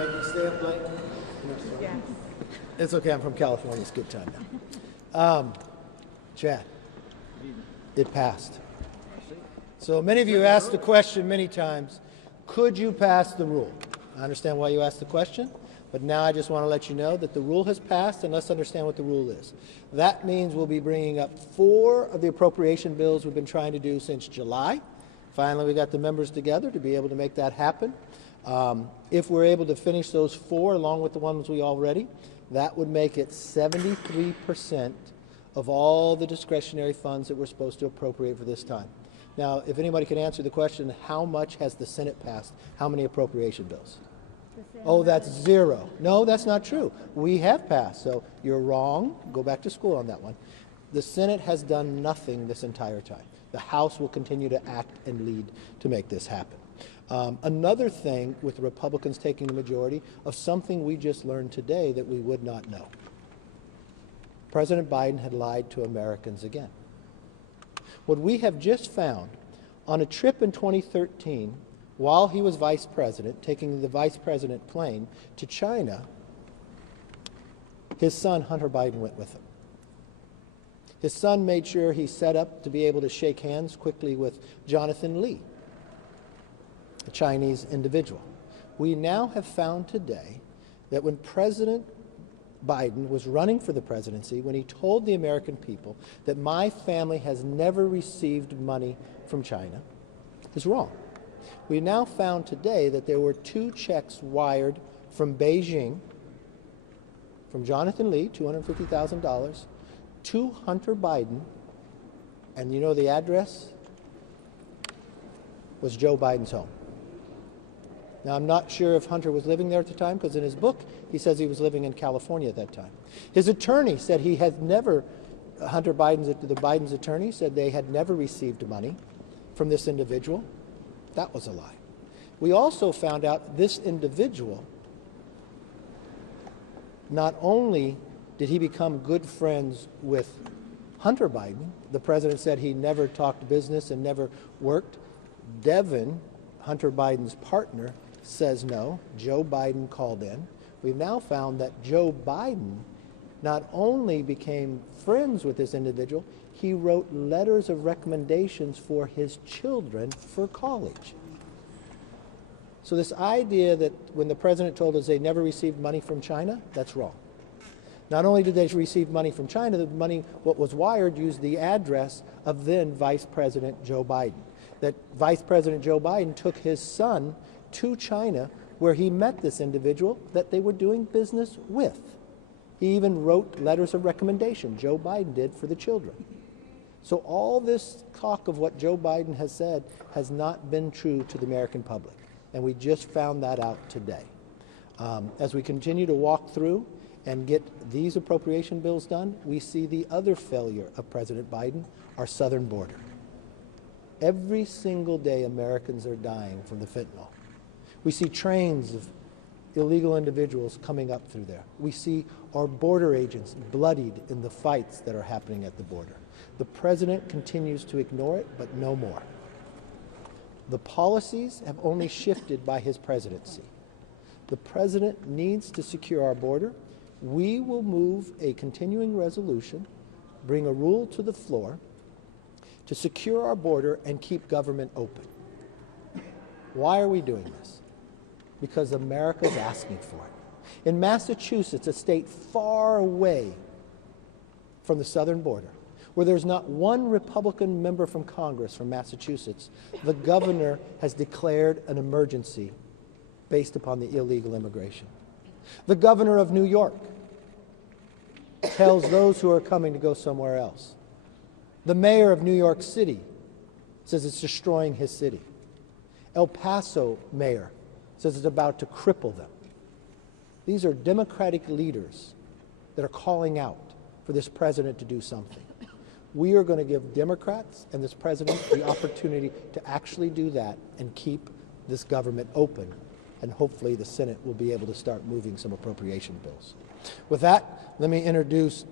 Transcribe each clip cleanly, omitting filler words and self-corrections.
make me stay up late? Yes. It's okay, I'm from California. It's a good time now. Chad, it passed. So many of you asked the question many times, could you pass the rule? I understand why you asked the question, but now I just want to let you know that the rule has passed, and let's understand what the rule is. That means we'll be bringing up 4 of the appropriation bills we've been trying to do since July. Finally, we got the members together to be able to make that happen. If we're able to finish those 4 along with the ones we already, that would make it 73% of all the discretionary funds that we're supposed to appropriate for this time. Now, if anybody can answer the question, how much has the Senate passed? How many appropriation bills? Oh, that's 0. No, that's not true. We have passed, so you're wrong. Go back to school on that one. The Senate has done nothing this entire time. The House will continue to act and lead to make this happen. Another thing with the Republicans taking the majority of something we just learned today that we would not know. President Biden had lied to Americans again. What we have just found on a trip in 2013 while he was vice president, taking the vice president plane to China, his son Hunter Biden went with him. His son made sure he set up to be able to shake hands quickly with Jonathan Lee, a Chinese individual. We now have found today that when President Biden was running for the presidency, when he told the American people that my family has never received money from China, is wrong. We now found today that there were 2 checks wired from Beijing, from Jonathan Lee, $250,000, to Hunter Biden, and you know the address was Joe Biden's home. Now, I'm not sure if Hunter was living there at the time, because in his book, he says he was living in California at that time. His attorney said he had never, the Biden's attorney said they had never received money from this individual. That was a lie. We also found out this individual, not only did he become good friends with Hunter Biden, the president said he never talked business and never worked. Devin, Hunter Biden's partner, says no. Joe Biden called in. We've now found that Joe Biden not only became friends with this individual, he wrote letters of recommendations for his children for college. So this idea that when the president told us they never received money from China, that's wrong. Not only did they receive money from China, the money, what was wired, used the address of then Vice President Joe Biden. That Vice President Joe Biden took his son to China where he met this individual that they were doing business with. He even wrote letters of recommendation, Joe Biden did, for the children. So all this talk of what Joe Biden has said has not been true to the American public, and we just found that out today. As we continue to walk through and get these appropriation bills done, we see the other failure of President Biden, our southern border. Every single day, Americans are dying from the fentanyl. We see trains of illegal individuals coming up through there. We see our border agents bloodied in the fights that are happening at the border. The president continues to ignore it, but no more. The policies have only shifted by his presidency. The president needs to secure our border. We will move a continuing resolution, bring a rule to the floor to secure our border and keep government open. Why are we doing this? Because America's asking for it. In Massachusetts, a state far away from the southern border, where there's not one Republican member from Congress from Massachusetts, the governor has declared an emergency based upon the illegal immigration. The governor of New York tells those who are coming to go somewhere else. The mayor of New York City says it's destroying his city. El Paso mayor says it's about to cripple them. These are Democratic leaders that are calling out for this president to do something. We are going to give Democrats and this president the opportunity to actually do that and keep this government open, and hopefully the Senate will be able to start moving some appropriation bills. With that, let me introduce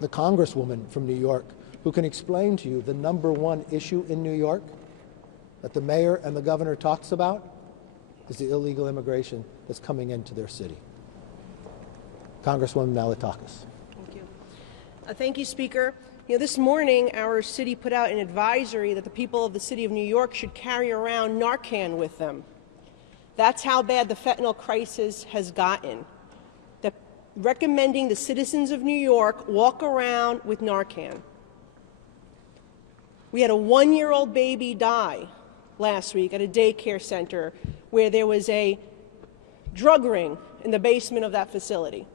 the Congresswoman from New York who can explain to you the #1 issue in New York that the mayor and the governor talks about, is the illegal immigration that's coming into their city. Congresswoman Touts. Thank you. Thank you, Speaker. This morning, our city put out an advisory that the people of the city of New York should carry around Narcan with them. That's how bad the fentanyl crisis has gotten. Recommending the citizens of New York walk around with Narcan. We had a 1-year-old baby die last week at a daycare center where there was a drug ring in the basement of that facility.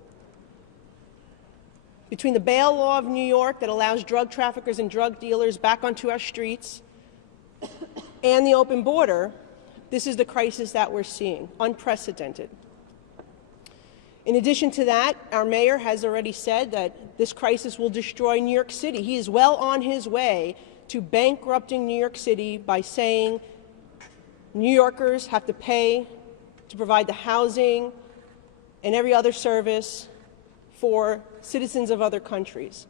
Between the bail law of New York that allows drug traffickers and drug dealers back onto our streets and the open border, this is the crisis that we're seeing, unprecedented. In addition to that, our mayor has already said that this crisis will destroy New York City. He is well on his way to bankrupting New York City by saying New Yorkers have to pay to provide the housing and every other service for citizens of other countries.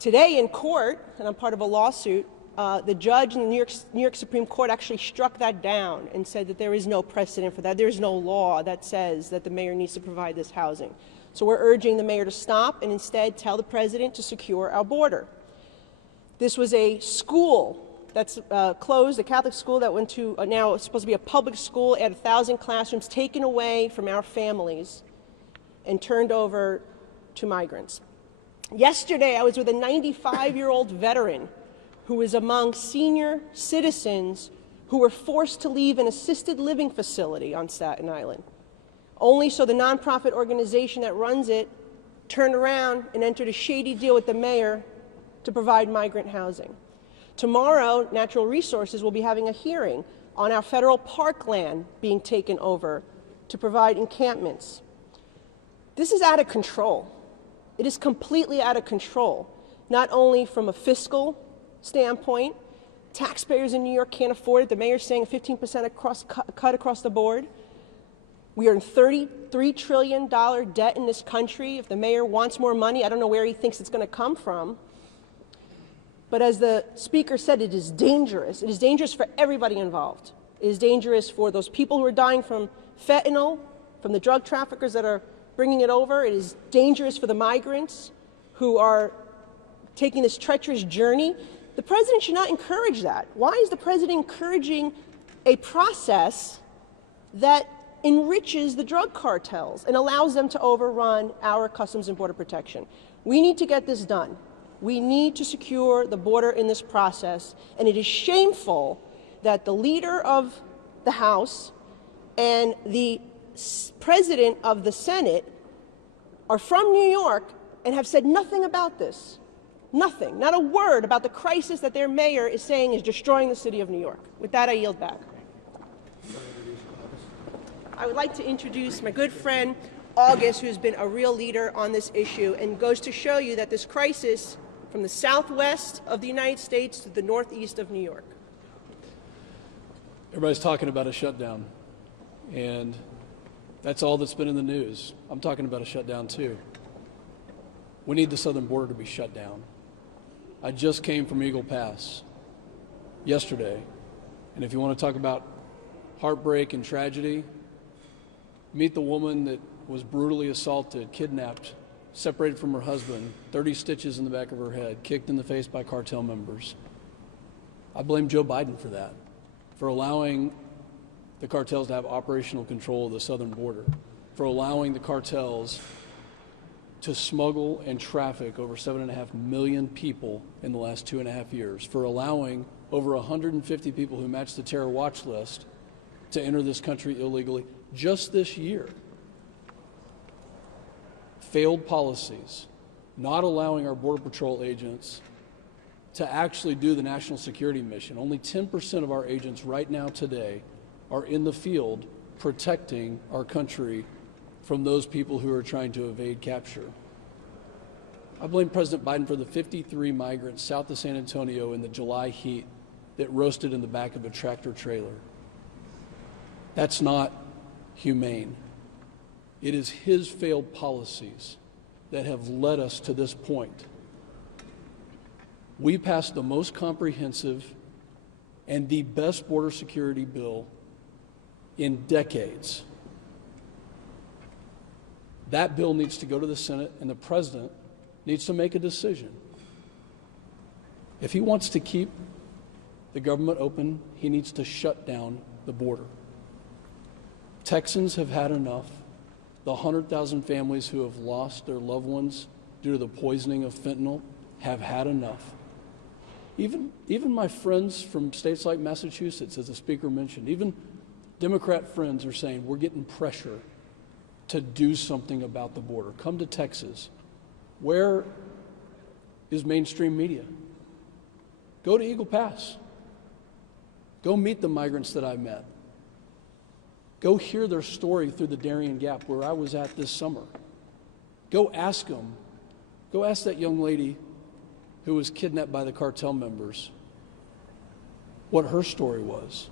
Today in court, and I'm part of a lawsuit, the judge in the New York Supreme Court actually struck that down and said that there is no precedent for that. There is no law that says that the mayor needs to provide this housing. So we're urging the mayor to stop and instead tell the president to secure our border. This was a school that's closed, a Catholic school that went to now it's supposed to be a public school, at 1,000 classrooms taken away from our families and turned over to migrants. Yesterday, I was with a 95-year-old veteran who was among senior citizens who were forced to leave an assisted living facility on Staten Island, only so the nonprofit organization that runs it turned around and entered a shady deal with the mayor to provide migrant housing. Tomorrow, Natural Resources will be having a hearing on our federal parkland being taken over to provide encampments. This is out of control. It is completely out of control, not only from a fiscal standpoint. Taxpayers in New York can't afford it. The mayor's saying a 15% cut across the board. We are in $33 trillion debt in this country. If the mayor wants more money, I don't know where he thinks it's going to come from. But as the speaker said, it is dangerous. It is dangerous for everybody involved. It is dangerous for those people who are dying from fentanyl, from the drug traffickers that are bringing it over. It is dangerous for the migrants who are taking this treacherous journey. The president should not encourage that. Why is the president encouraging a process that enriches the drug cartels and allows them to overrun our Customs and Border Protection? We need to get this done. We need to secure the border in this process, and it is shameful that the leader of the House and the president of the Senate are from New York and have said nothing about this. Nothing, not a word about the crisis that their mayor is saying is destroying the city of New York. With that, I yield back. I would like to introduce my good friend, August, who's been a real leader on this issue and goes to show you that this crisis from the southwest of the United States to the northeast of New York. Everybody's talking about a shutdown, and that's all that's been in the news. I'm talking about a shutdown too. We need the southern border to be shut down. I just came from Eagle Pass yesterday, and if you want to talk about heartbreak and tragedy, meet the woman that was brutally assaulted, kidnapped, separated from her husband, 30 stitches in the back of her head, kicked in the face by cartel members. I blame Joe Biden for that, for allowing the cartels to have operational control of the southern border, for allowing the cartels to smuggle and traffic over 7.5 million people in the last 2.5 years, for allowing over 150 people who match the terror watch list to enter this country illegally just this year. Failed policies, not allowing our Border Patrol agents to actually do the national security mission. Only 10% of our agents right now today are in the field protecting our country from those people who are trying to evade capture. I blame President Biden for the 53 migrants south of San Antonio in the July heat that roasted in the back of a tractor trailer. That's not humane. It is his failed policies that have led us to this point. We passed the most comprehensive and the best border security bill in decades. That bill needs to go to the Senate, and the president needs to make a decision. If he wants to keep the government open, he needs to shut down the border. Texans have had enough. The 100,000 families who have lost their loved ones due to the poisoning of fentanyl have had enough. Even my friends from states like Massachusetts, as the speaker mentioned, even Democrat friends are saying we're getting pressure to do something about the border. Come to Texas. Where is mainstream media? Go to Eagle Pass. Go meet the migrants that I met. Go hear their story through the Darien Gap, where I was at this summer. Go ask them. Go ask that young lady who was kidnapped by the cartel members what her story was.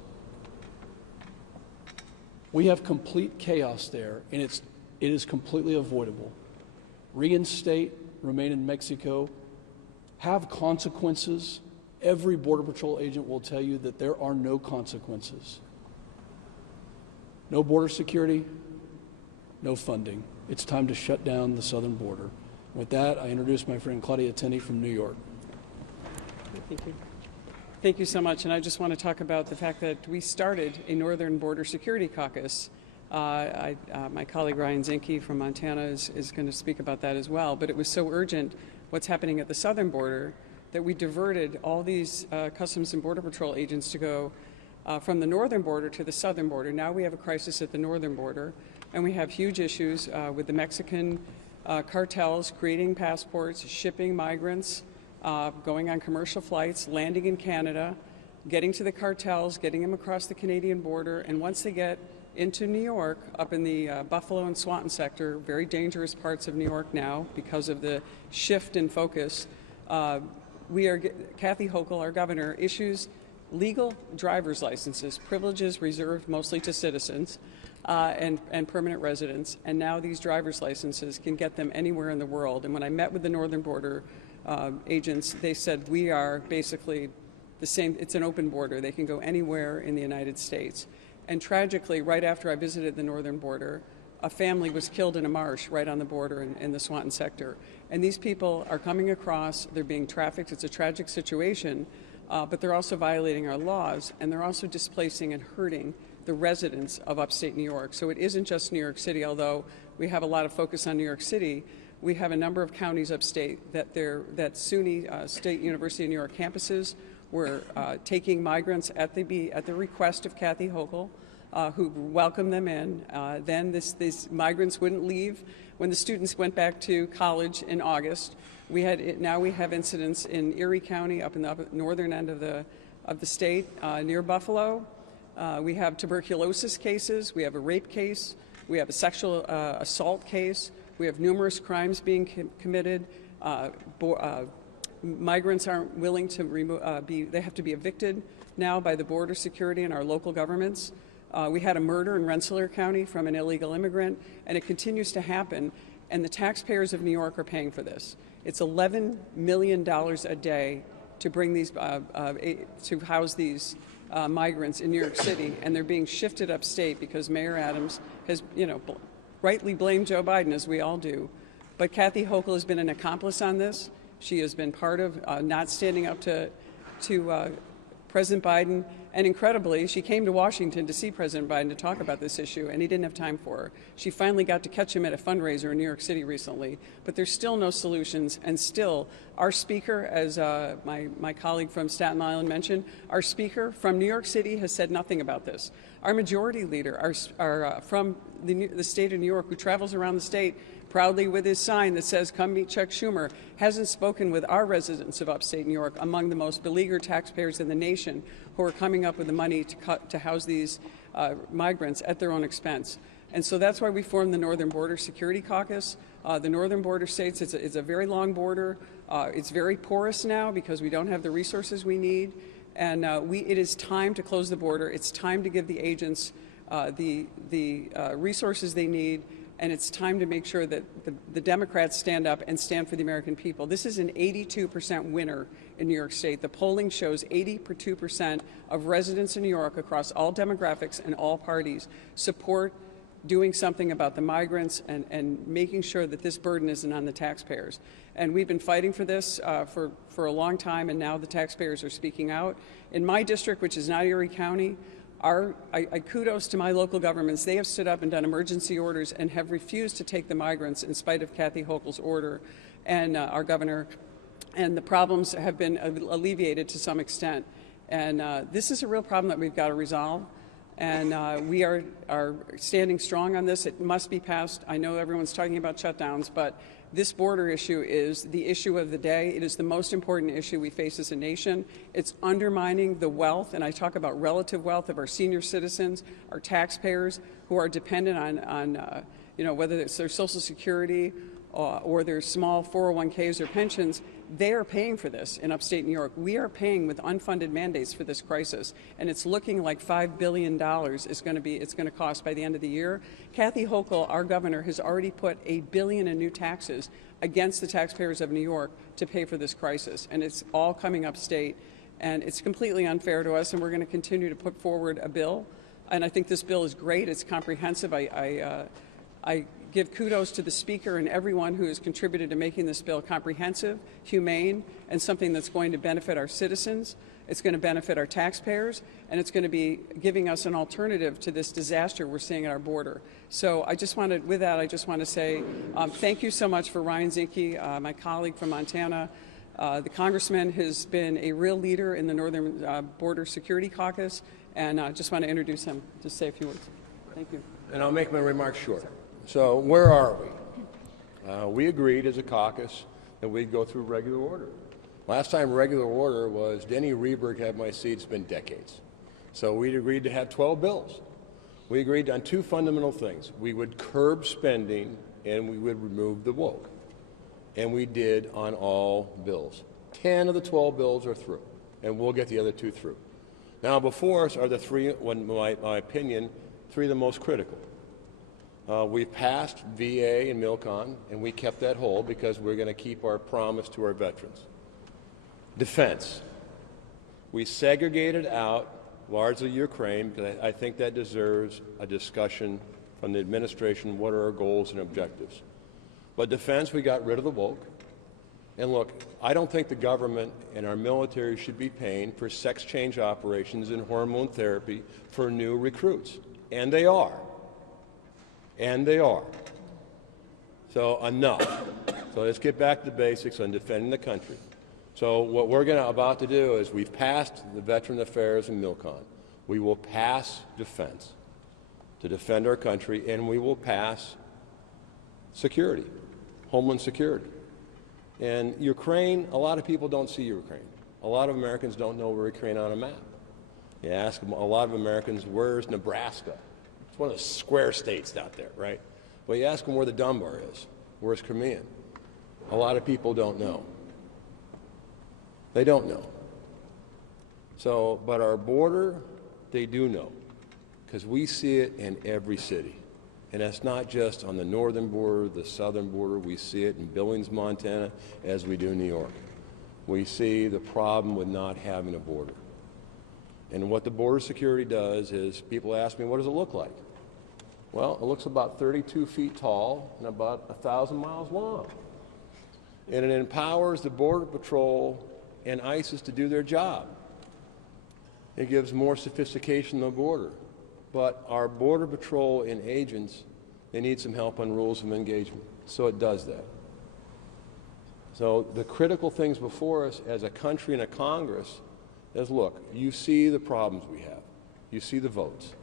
We have complete chaos there, and it is completely avoidable. Reinstate, remain in Mexico, have consequences. Every Border Patrol agent will tell you that there are no consequences. No border security, no funding. It's time to shut down the southern border. With that, I introduce my friend Claudia Tenney from New York. Thank you. Thank you so much. And I just want to talk about the fact that we started a Northern Border Security Caucus. My colleague Ryan Zinke from Montana is going to speak about that as well. But it was so urgent what's happening at the southern border that we diverted all these Customs and Border Patrol agents to go from the northern border to the southern border. Now we have a crisis at the northern border, and we have huge issues with the Mexican cartels creating passports, shipping migrants, going on commercial flights, landing in Canada, getting to the cartels, getting them across the Canadian border, and once they get into New York, up in the Buffalo and Swanton sector, very dangerous parts of New York now because of the shift in focus, Kathy Hochul, our governor, issues legal driver's licenses, privileges reserved mostly to citizens and permanent residents, and now these driver's licenses can get them anywhere in the world. And when I met with the northern border agents, they said we are basically the same. It's an open border. They can go anywhere in the United States. And tragically, right after I visited the northern border, a family was killed in a marsh right on the border in the Swanton sector. And these people are coming across, they're being trafficked. It's a tragic situation, but they're also violating our laws, and they're also displacing and hurting the residents of upstate New York. So it isn't just New York City, although we have a lot of focus on New York City. We have a number of counties upstate that SUNY State University of New York campuses were taking migrants at the request of Kathy Hochul, who welcomed them in. Then these migrants wouldn't leave when the students went back to college in August. Now we have incidents in Erie County, up in the northern end of the state, near Buffalo. We have tuberculosis cases. We have a rape case. We have a sexual assault case. We have numerous crimes being committed. Migrants aren't willing to they have to be evicted now by the border security and our local governments. We had a murder in Rensselaer County from an illegal immigrant, and it continues to happen, and the taxpayers of New York are paying for this. It's $11 million a day to bring these, to house these migrants in New York City, and they're being shifted upstate because Mayor Adams has, rightly blamed Joe Biden, as we all do. But Kathy Hochul has been an accomplice on this. She has been part of not standing up to President Biden, and incredibly, she came to Washington to see President Biden to talk about this issue, and he didn't have time for her. She finally got to catch him at a fundraiser in New York City recently, but there's still no solutions, and still, our speaker, as my colleague from Staten Island mentioned, our speaker from New York City has said nothing about this. Our majority leader, from the state of New York, who travels around the state proudly with his sign that says, "Come meet Chuck Schumer," hasn't spoken with our residents of upstate New York, among the most beleaguered taxpayers in the nation, who are coming up with the money to house these migrants at their own expense. And so that's why we formed the Northern Border Security Caucus. The northern border states, it's a very long border. It's very porous now because we don't have the resources we need. And it is time to close the border. It's time to give the agents the resources they need. And it's time to make sure that the Democrats stand up and stand for the American people. This is an 82% winner in New York State. The polling shows 82% of residents in New York across all demographics and all parties support doing something about the migrants and making sure that this burden isn't on the taxpayers. And we've been fighting for this for a long time, and now the taxpayers are speaking out. In my district, which is not Erie County, I kudos to my local governments. They have stood up and done emergency orders and have refused to take the migrants in spite of Kathy Hochul's order and our governor, and the problems have been alleviated to some extent. And this is a real problem that we've got to resolve. And we are standing strong on this. It must be passed. I know everyone's talking about shutdowns, but this border issue is the issue of the day. It is the most important issue we face as a nation. It's undermining the wealth, and I talk about relative wealth of our senior citizens, our taxpayers who are dependent on whether it's their Social Security or their small 401ks or pensions. They are paying for this in upstate New York. We are paying with unfunded mandates for this crisis, and it's looking like $5 billion is going to cost by the end of the year. Kathy Hochul, our governor, has already put $1 billion in new taxes against the taxpayers of New York to pay for this crisis, and it's all coming upstate, and it's completely unfair to us. And we're going to continue to put forward a bill, and I think this bill is great. It's comprehensive. I give kudos to the Speaker and everyone who has contributed to making this bill comprehensive, humane, and something that's going to benefit our citizens. It's going to benefit our taxpayers, and it's going to be giving us an alternative to this disaster we're seeing at our border. So I just want to say thank you so much for Ryan Zinke, my colleague from Montana. The congressman has been a real leader in the Northern Border Security Caucus, and I just want to introduce him, just say a few words. Thank you. And I'll make my remarks short. So where are we? We agreed as a caucus that we'd go through regular order. Last time regular order was Denny Rehberg had my seat. It's been decades. So we'd agreed to have 12 bills. We agreed on two fundamental things. We would curb spending and we would remove the woke. And we did on all bills. 10 of the 12 bills are through, and we'll get the other two through. Now before us are the three, in my opinion, three of the most critical. We passed VA and MILCON, and we kept that whole because we're going to keep our promise to our veterans. Defense. We segregated out largely Ukraine because I think that deserves a discussion from the administration. What are our goals and objectives? But defense, we got rid of the woke. And look, I don't think the government and our military should be paying for sex change operations and hormone therapy for new recruits. And they are. And they are. So enough. So let's get back to the basics on defending the country. So what we're about to do is we've passed the Veteran Affairs and MILCON. We will pass defense to defend our country, and we will pass security, homeland security. And Ukraine, a lot of people don't see Ukraine. A lot of Americans don't know where Ukraine on a map. You ask a lot of Americans, where's Nebraska? It's one of the square states out there, right? Well, you ask them where the Dunbar is, where's Crimea? A lot of people don't know. They don't know. So, but our border, they do know, because we see it in every city. And that's not just on the northern border, the southern border. We see it in Billings, Montana, as we do in New York. We see the problem with not having a border. And what the border security does is, people ask me, what does it look like? Well, it looks about 32 feet tall and about 1,000 miles long. And it empowers the Border Patrol and ISIS to do their job. It gives more sophistication on the border. But our Border Patrol and agents, they need some help on rules of engagement. So it does that. So the critical things before us as a country and a Congress is, look, you see the problems we have. You see the votes.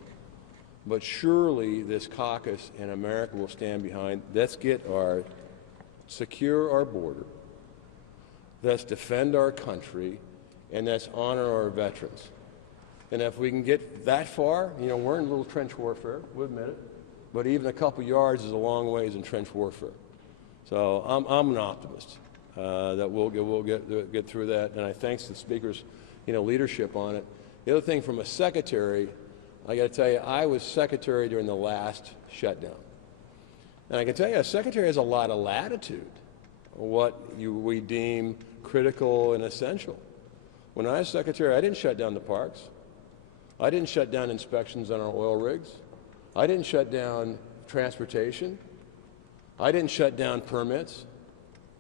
But surely this caucus in America will stand behind, let's secure our border, let's defend our country, and let's honor our veterans. And if we can get that far, we're in a little trench warfare, we'll admit it, but even a couple yards is a long ways in trench warfare. So I'm an optimist that we'll get through that, and I thank the Speaker's leadership on it. The other thing, from a secretary, I got to tell you, I was secretary during the last shutdown. And I can tell you, a secretary has a lot of latitude, what we deem critical and essential. When I was secretary, I didn't shut down the parks. I didn't shut down inspections on our oil rigs. I didn't shut down transportation. I didn't shut down permits.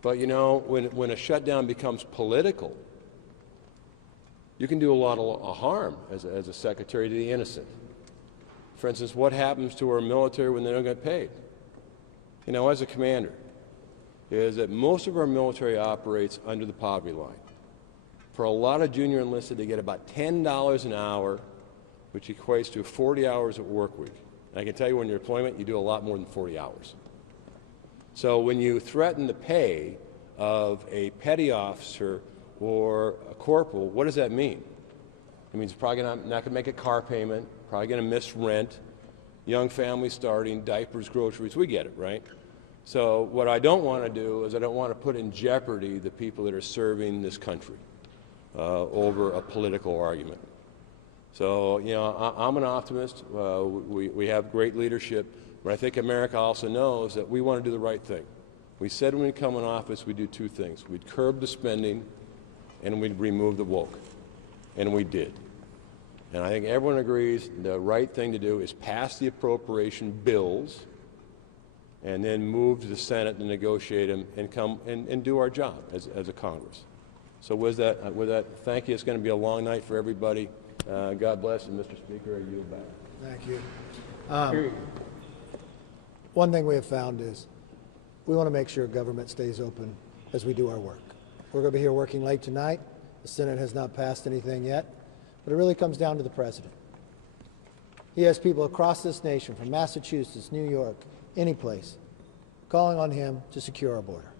But you know, when a shutdown becomes political, you can do a lot of harm as a secretary to the innocent. For instance, what happens to our military when they don't get paid? You know, as a commander, is that most of our military operates under the poverty line. For a lot of junior enlisted, they get about $10 an hour, which equates to 40 hours of work week. And I can tell you when you're deployment, you do a lot more than 40 hours. So when you threaten the pay of a petty officer or a corporal, what does that mean? It means probably not going to make a car payment, probably going to miss rent, young families starting, diapers, groceries. We get it, right? So what I don't want to do is I don't want to put in jeopardy the people that are serving this country over a political argument. So, you know, I'm an optimist. We have great leadership, but I think America also knows that we want to do the right thing. We said when we come in office, we'd do two things. We'd curb the spending, and we'd remove the woke. And we did. And I think everyone agrees the right thing to do is pass the appropriation bills and then move to the Senate to negotiate them and come and do our job as a Congress. So with that, thank you. It's going to be a long night for everybody. God bless, and Mr. Speaker, I yield back. Thank you. One thing we have found is we want to make sure government stays open as we do our work. We're going to be here working late tonight. The Senate has not passed anything yet, but it really comes down to the President. He has people across this nation, from Massachusetts, New York, any place, calling on him to secure our border,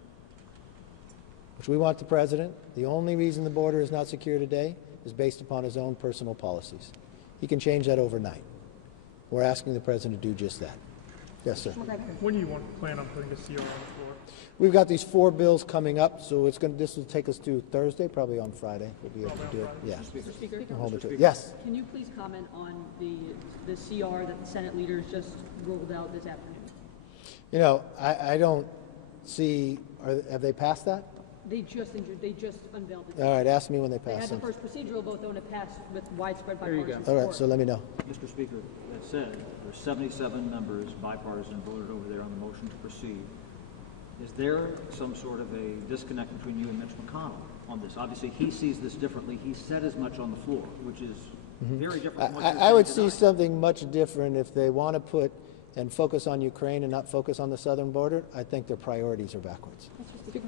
which we want the President. The only reason the border is not secure today is based upon his own personal policies. He can change that overnight. We're asking the President to do just that. Yes, sir. When do you plan on putting the CR on the floor? We've got these 4 bills coming up, so this will take us to Thursday, probably on Friday. We'll be able to do it. Yeah. Mr. Speaker? We'll hold it to it. Yes. Can you please comment on the CR that the Senate leaders just rolled out this afternoon? You know, I don't see. Have they passed that? They just unveiled it. All right. Ask me when they They pass had the them. first procedural vote, though, and it passed with widespread bipartisan All support. right. So let me know. Mr. Speaker, that said, there's 77 members, bipartisan, voted over there on the motion to proceed. Is there some sort of a disconnect between you and Mitch McConnell on this? Obviously, he sees this differently. He said as much on the floor, which is very different from what you're I would saying see tonight. something much different if they want to put and focus on Ukraine and not focus on the southern border. I think their priorities are backwards.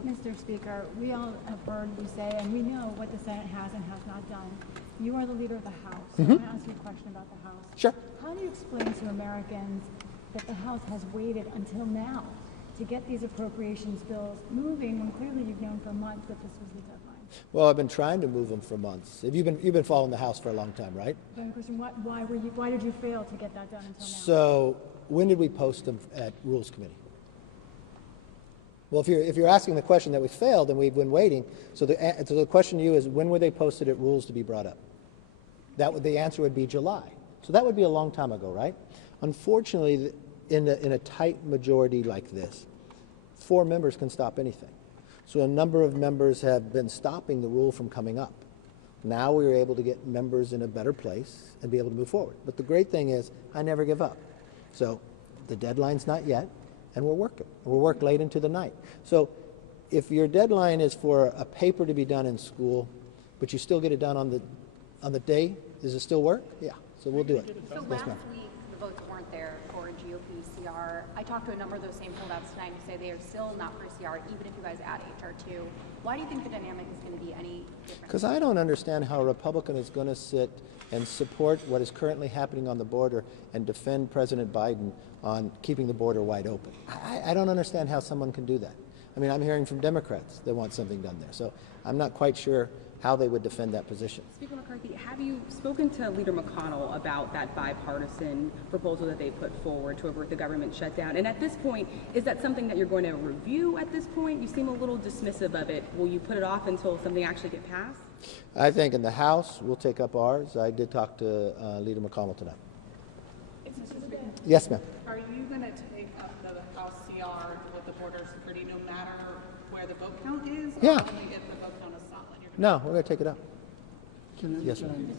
Mr. Speaker, we all have heard you say, and we know what the Senate has and has not done. You are the leader of the House. So I want to ask you a question about the House. Sure. How do you explain to Americans that the House has waited until now to get these appropriations bills moving when clearly you've known for months that this was the deadline? Well, I've been trying to move them for months. You've been following the House for a long time, right? One question: why did you fail to get that done until now? So when did we post them at Rules Committee? Well, if you're asking the question that we failed, then we've been waiting. So the question to you is, when were they posted at Rules to be brought up? The answer would be July. So that would be a long time ago, right? Unfortunately, in a tight majority like this, 4 members can stop anything. So a number of members have been stopping the rule from coming up. Now we are able to get members in a better place and be able to move forward. But the great thing is, I never give up. So the deadline's not yet, and we're working. We'll work late into the night. So if your deadline is for a paper to be done in school, but you still get it done on the day, does it still work? Yeah. So we'll do it. So Yes, last ma'am. week, the votes weren't there for a GOP CR. I talked to a number of those same holdouts tonight who say they are still not for a CR, even if you guys add HR2. Why do you think the dynamic is going to be any different? Because I don't understand how a Republican is going to sit and support what is currently happening on the border and defend President Biden on keeping the border wide open. I don't understand how someone can do that. I mean, I'm hearing from Democrats that want something done there. So I'm not quite sure how they would defend that position. Speaker McCarthy, have you spoken to Leader McConnell about that bipartisan proposal that they put forward to avert the government shutdown? And at this point, is that something that you're going to review at this point? You seem a little dismissive of it. Will you put it off until something actually gets passed? I think in the House, we'll take up ours. I did talk to Leader McConnell tonight. Yes, ma'am. Are you going to take up the House CR with the border security no matter where the vote count is? Yeah. Or only if the vote count is solid? No, we're going to take it up. Yes, ma'am.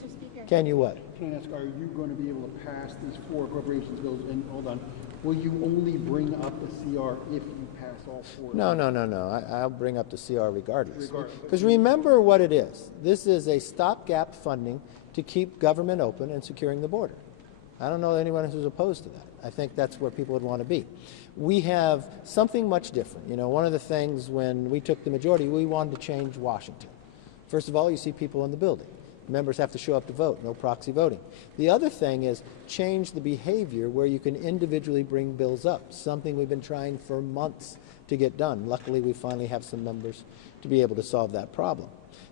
Can you what? Can I ask, are you going to be able to pass these 4 appropriations bills? And hold on, will you only bring up the CR if you pass all 4? No. I'll bring up the CR regardless. Because remember what it is. This is a stopgap funding to keep government open and securing the border. I don't know anyone who's opposed to that. I think that's where people would want to be. We have something much different. You know, one of the things when we took the majority, we wanted to change Washington. First of all, you see people in the building. Members have to show up to vote, no proxy voting. The other thing is change the behavior where you can individually bring bills up, something we've been trying for months to get done. Luckily, we finally have some members to be able to solve that problem.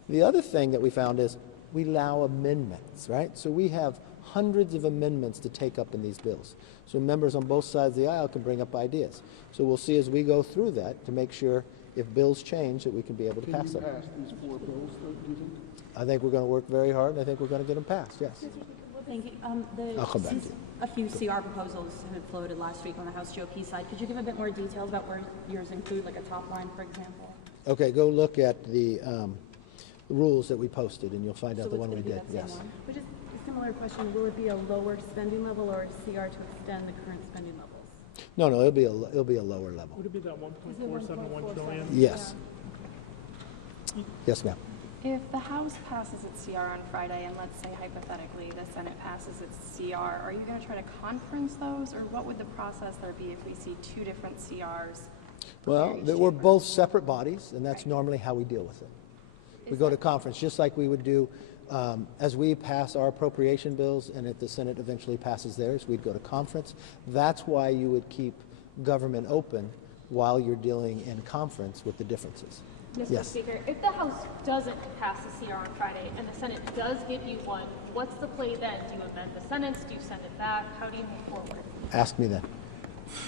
The other thing that we found is we allow amendments, right? So we have hundreds of amendments to take up in these bills. So members on both sides of the aisle can bring up ideas. So we'll see as we go through that to make sure if bills change that we can be able to pass them. Can you pass these 4 bills, do you think? I think we're going to work very hard, and I think we're going to get them passed, yes. Thank you. I'll come back to you. A few CR proposals have floated last week on the House GOP side. Could you give a bit more details about where yours include, like a top line, for example? Okay, go look at the rules that we posted, and you'll find out the one we did, yes. Which is a similar question. Will it be a lower spending level or a CR to extend the current spending levels? No, it'll be a lower level. Would it be that 1.471 trillion? Yes. Yes, ma'am. If the House passes its CR on Friday, and let's say hypothetically the Senate passes its CR, are you going to try to conference those, or what would the process there be if we see 2 different CRs? Well, we're both separate bodies, and that's normally how we deal with it. We go to conference, just like we would do as we pass our appropriation bills, and if the Senate eventually passes theirs, we'd go to conference. That's why you would keep government open while you're dealing in conference with the differences. Mr. Speaker, if the House doesn't pass the CR on Friday and the Senate does give you one, what's the play then? Do you amend the sentence? Do you send it back? How do you move forward? Ask me then.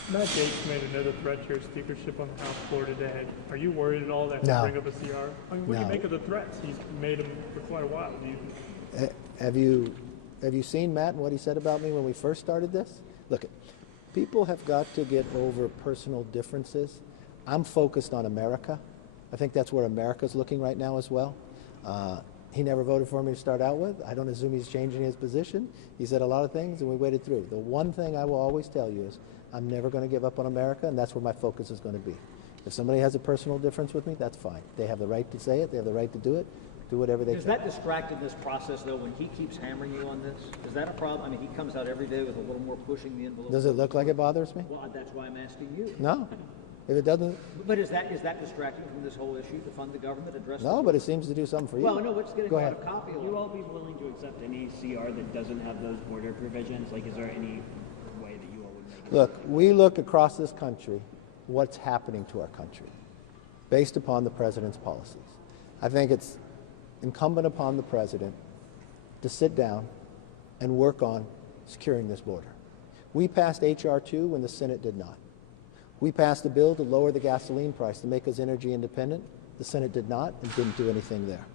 Matt Gaetz made another threat to your speakership on the House floor today. Are you worried at all that he'll bring up a CR? I mean, what do you make of the threats? He's made them for quite a while. Have you seen Matt and what he said about me when we first started this? Look, people have got to get over personal differences. I'm focused on America. I think that's where America's looking right now as well. He never voted for me to start out with. I don't assume he's changing his position. He said a lot of things, and we waited through. The one thing I will always tell you is I'm never going to give up on America, and that's where my focus is going to be. If somebody has a personal difference with me, that's fine. They have the right to say it. They have the right to do it. Do whatever they can. Does that distract in this process, though, when he keeps hammering you on this? Is that a problem? I mean, he comes out every day with a little more pushing the envelope. Does it look like it bothers me? Well, that's why I'm asking you. No. If it doesn't... But is that distracting from this whole issue to fund the government, address No, but it seems to do something for you. Well, no, let's get Go a ahead. copy. Would you all be willing to accept any CR that doesn't have those border provisions? Like, is there any way that you all would make it? Look, we look across this country, what's happening to our country, based upon the president's policies. I think it's incumbent upon the president to sit down and work on securing this border. We passed H.R. 2 when the Senate did not. We passed a bill to lower the gasoline price to make us energy independent. The Senate did not and didn't do anything there.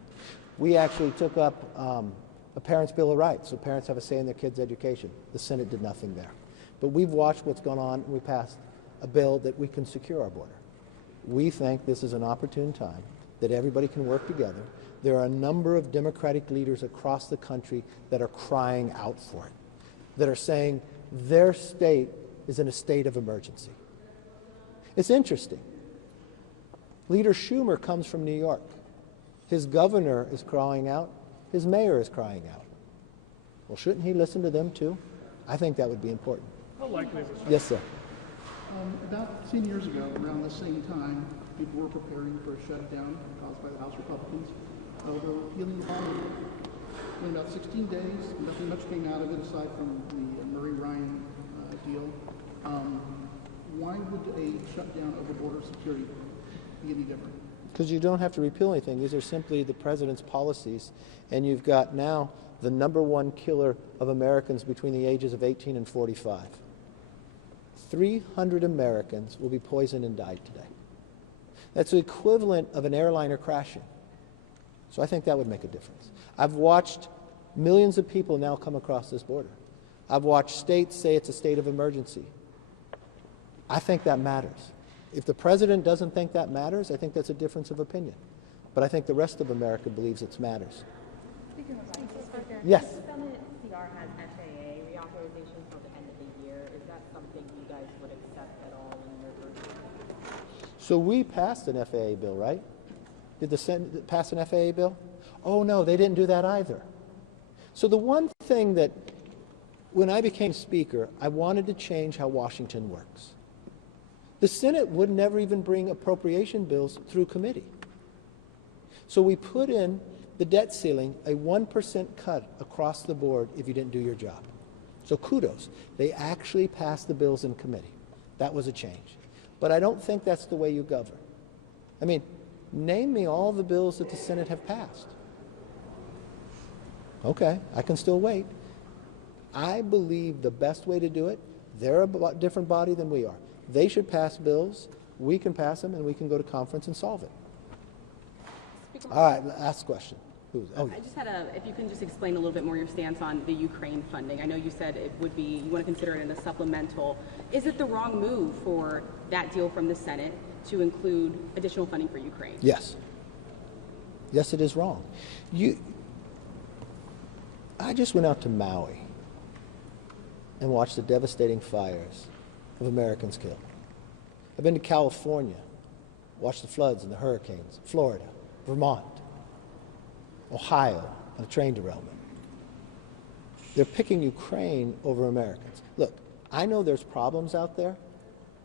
We actually took up a parent's bill of rights, so parents have a say in their kids' education. The Senate did nothing there. But we've watched what's gone on, and we passed a bill that we can secure our border. We think this is an opportune time that everybody can work together. There are a number of Democratic leaders across the country that are crying out for it, that are saying their state is in a state of emergency. It's interesting. Leader Schumer comes from New York. His governor is crying out. His mayor is crying out. Well, shouldn't he listen to them too? I think that would be important. How likely is it? Yes, sir. About 10 years ago, around the same time, people were preparing for a shutdown caused by the House Republicans over repealing the bond rule. In about 16 days, nothing much came out of it aside from the Murray-Ryan deal. Why would a shutdown over border security be any different? Because you don't have to repeal anything. These are simply the president's policies. And you've got now the #1 killer of Americans between the ages of 18 and 45. 300 Americans will be poisoned and died today. That's the equivalent of an airliner crashing. So I think that would make a difference. I've watched millions of people now come across this border. I've watched states say it's a state of emergency. I think that matters. If the president doesn't think that matters, I think that's a difference of opinion. But I think the rest of America believes it matters. Yes. The Senate CR has FAA reauthorization till the end of the year. Is that something you guys would accept at all in your version? So we passed an FAA bill, right? Did the Senate pass an FAA bill? Oh, no, they didn't do that either. So the one thing that, when I became Speaker, I wanted to change how Washington works. The Senate would never even bring appropriation bills through committee. So we put in the debt ceiling, a 1% cut across the board if you didn't do your job. So kudos. They actually passed the bills in committee. That was a change. But I don't think that's the way you govern. I mean, name me all the bills that the Senate have passed. Okay, I can still wait. I believe the best way to do it, they're a different body than we are. They should pass bills, we can pass them, and we can go to conference and solve it. All right, last question. I just had if you can just explain a little bit more your stance on the Ukraine funding. I know you said it would be, you want to consider it in a supplemental. Is it the wrong move for that deal from the Senate to include additional funding for Ukraine? Yes. Yes, it is wrong. I just went out to Maui and watched the devastating fires of Americans killed. I've been to California, watched the floods and the hurricanes, Florida, Vermont, Ohio, on a train derailment. They're picking Ukraine over Americans. Look, I know there's problems out there.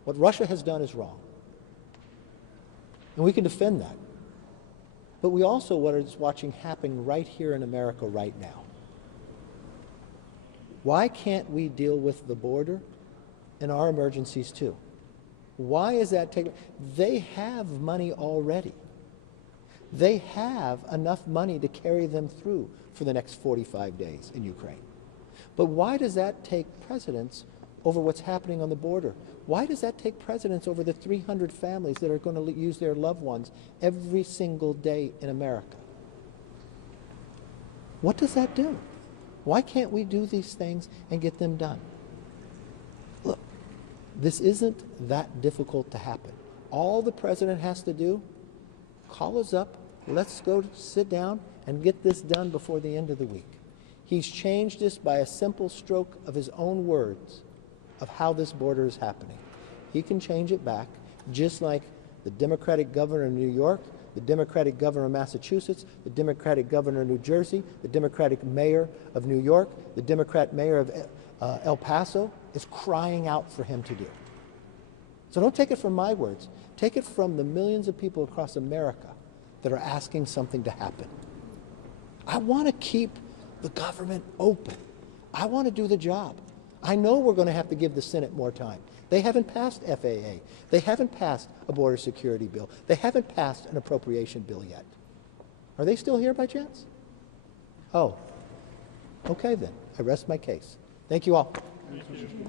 What Russia has done is wrong. And we can defend that. But we also what is watching happen right here in America right now. Why can't we deal with the border and our emergencies too? Why is that taking? They have money already. They have enough money to carry them through for the next 45 days in Ukraine. But why does that take precedence over what's happening on the border? Why does that take precedence over the 300 families that are going to lose their loved ones every single day in America? What does that do? Why can't we do these things and get them done? Look, this isn't that difficult to happen. All the president has to do, call us up, let's go sit down and get this done before the end of the week. He's changed this by a simple stroke of his own words of how this border is happening. He can change it back, just like the Democratic governor of New York, the Democratic governor of Massachusetts, the Democratic governor of New Jersey, the Democratic mayor of New York, the Democrat mayor of El Paso is crying out for him to do. So don't take it from my words. Take it from the millions of people across America that are asking something to happen. I want to keep the government open. I want to do the job. I know we're going to have to give the Senate more time. They haven't passed FAA. They haven't passed a border security bill. They haven't passed an appropriation bill yet. Are they still here by chance? Oh, okay then. I rest my case. Thank you all. Thank you.